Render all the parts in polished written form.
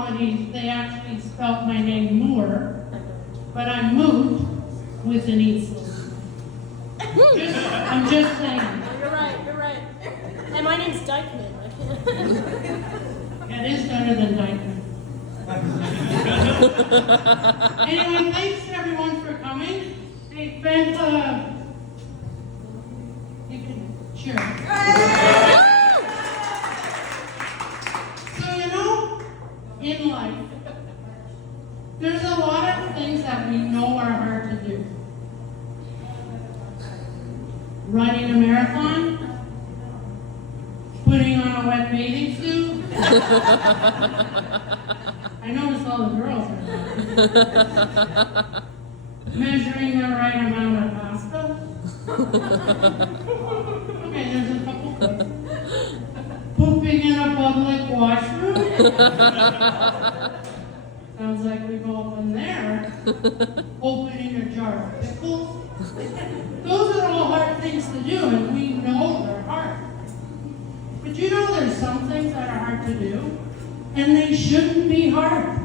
comedy, they actually spelt my name Moore, but I'm Moote with an E. I'm just saying. You're right. And my name's Dykeman. It is better than Dykeman. Anyway, thanks everyone for coming. Hey, Ben, you can cheer. So, you know, in life, there's a lot of things that we know are hard to do. Running a marathon, putting on a wet bathing suit. I noticed all the girls are laughing. Measuring the right amount of pasta. Okay, there's a couple cooks. Pooping in a public washroom. Sounds like we've all been there. Opening a jar of pickles. Those are all hard things to do, and we know they're hard. But you know there's some things that are hard to do, and they shouldn't be hard.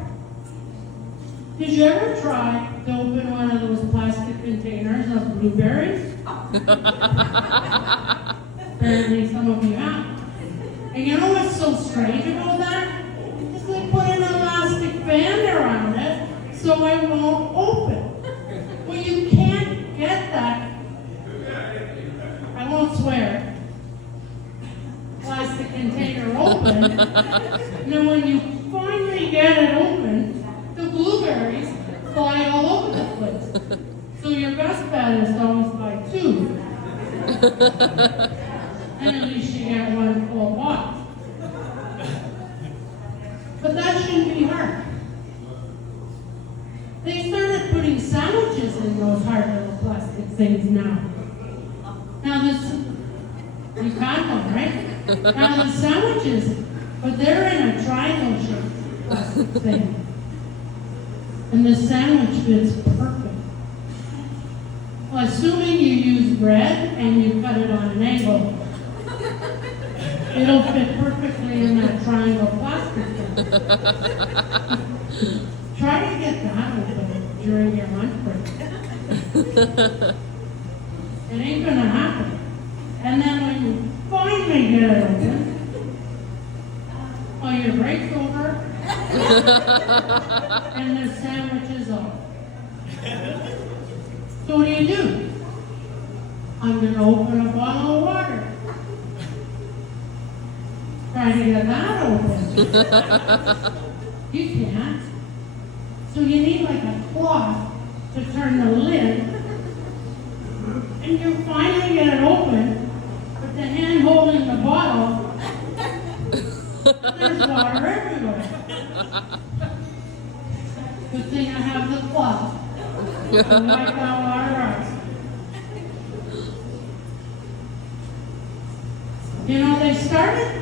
Did you ever try to open one of those plastic containers of blueberries? Apparently some of you have. And you know what's so strange about that? It's like putting an elastic band around it so it won't open. Well, you can't get that. I won't swear. Plastic container open. And then when you finally get it open, the blueberries fly all over the place. So your best bet is to always buy two. And at least you get one full box. But that shouldn't be hard. They started putting sandwiches in those hard little plastic things now. Now this, you got one, right? Now the sandwiches, but they're in a triangle-shaped plastic thing. And the sandwich fits perfect. Well, assuming you use bread and you cut it on an angle, it'll fit perfectly in that triangle plastic thing. Try to get that open during your lunch break. It ain't gonna happen. And then when you finally get it open, well, your break's over, and the sandwich is off. So what do? I'm gonna open a bottle of water. Try to get that open. You can't. So you need like a cloth to turn the lid, and you finally get it open, but the hand holding the bottle, there's water everywhere. Good thing I have the cloth. I wipe that water out. You know, they started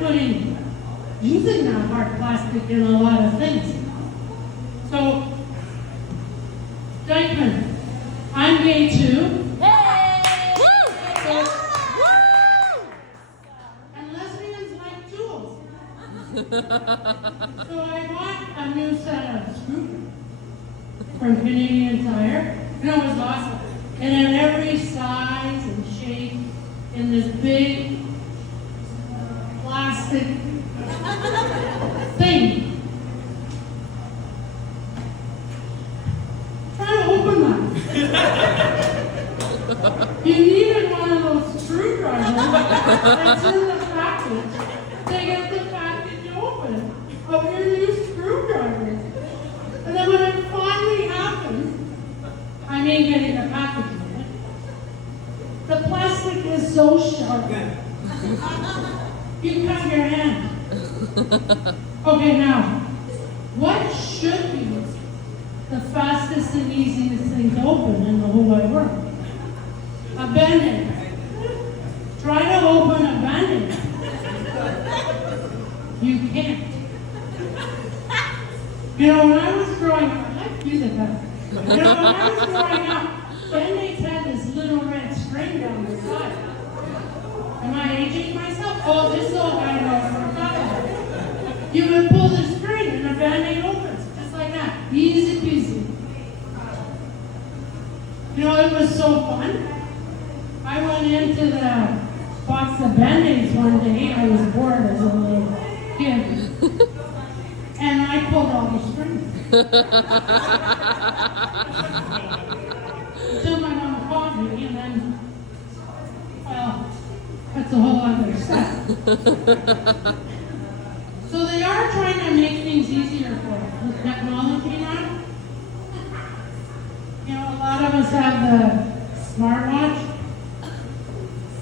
using that hard plastic in a lot of things. So, Dykeman, I'm gay too. Hey! So, and lesbians like tools. So I bought a new set of screwdrivers from Canadian Tire, and it was awesome. And in every size and shape, in this big plastic thing. Try to open that. You needed one of those screwdrivers that's in the package to get the package open of your new screwdrivers. And then when it finally happens, I mean getting the package in it, the plastic is so sharp. You cut your hand. Okay, now, what should be the fastest and easiest thing to open in the whole wide world? A Band-Aid. Try to open a Band-Aid. You can't. You know, when I was growing up, I like music better. You know, when I was growing up, Band-Aids had this little red string down the side. Am I aging myself? Oh, this old guy knows what I'm talking about. You would pull the string and the Band-Aid so fun. I went into the box of Band-Aids one day. I was bored as a little kid. And I pulled all the strings. Until my mom called me, and then, well, that's a whole other stuff. So they are trying to make things easier for us with technology now. You know, a lot of us have the smartwatch.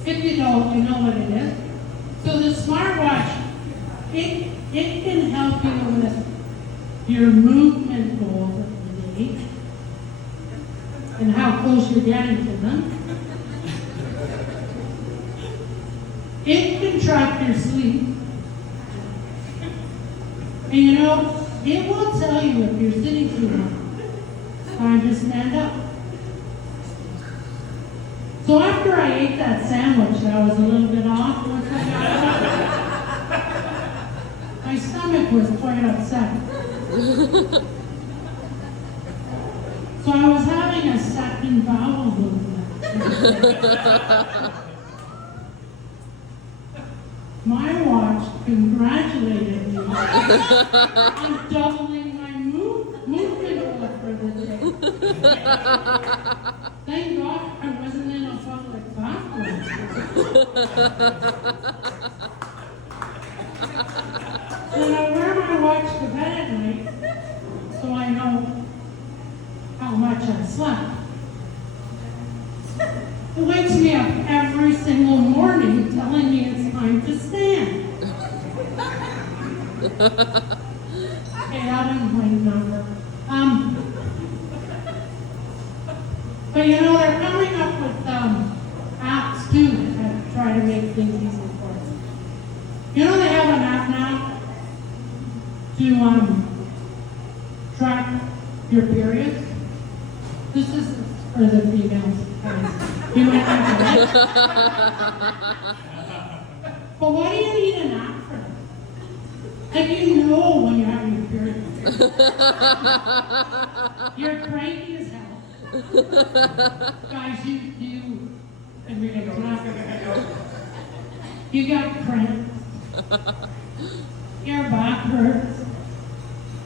If you don't, you know what it is. So the smartwatch, it can help you with your movement goals of the day and how close you're getting to them. It can track your sleep. And you know, it will tell you if you're sitting too long. Time to stand up. So after I ate that sandwich that was a little bit off, once I got up, my stomach was quite upset. So I was having a second bowel movement. My watch congratulated me on doubling my movement goal for the day. Thank God I wasn't in a public bathroom. So I wear my watch to bed at night so I know how much I slept. It wakes me up every single morning telling me it's time to stand. Okay, that was my number. But you know, they're coming up with apps too that try to make things easy for us. You know, they have an app now to track your periods. This is for the females, guys. You might not know it. But why do you need an app for that? Like, you know when you're having your period. You're cranky as hell. Guys, you got cramps. Your back hurts.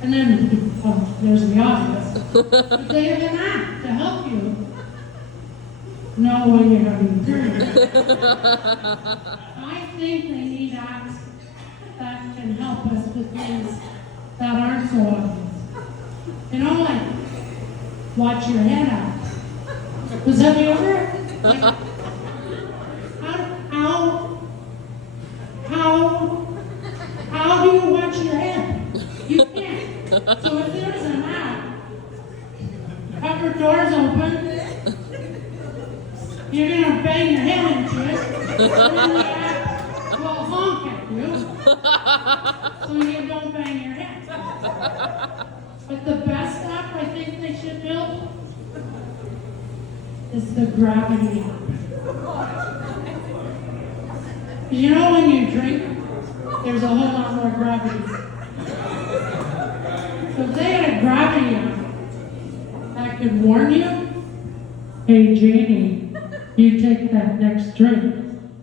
And then, there's the obvious. But they have an app to help you know when you're having your period. I think they need apps that can help us with things that aren't so obvious. You know, like, watch your head out. Because have you ever, like, how do you watch your head? You can't. So if there's an app, cupboard doors open, you're gonna bang your head into it, and then the app will honk at you, so you don't bang your head. But the best app I think they should build is the gravity app. You know when you drink, there's a whole lot more gravity. So if they had a gravity app that could warn you, hey Janie, you take that next drink,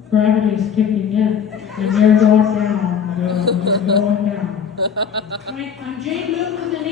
gravity's kicking in, and you're going down, you're going down. Right, I'm Jane Moote with an E.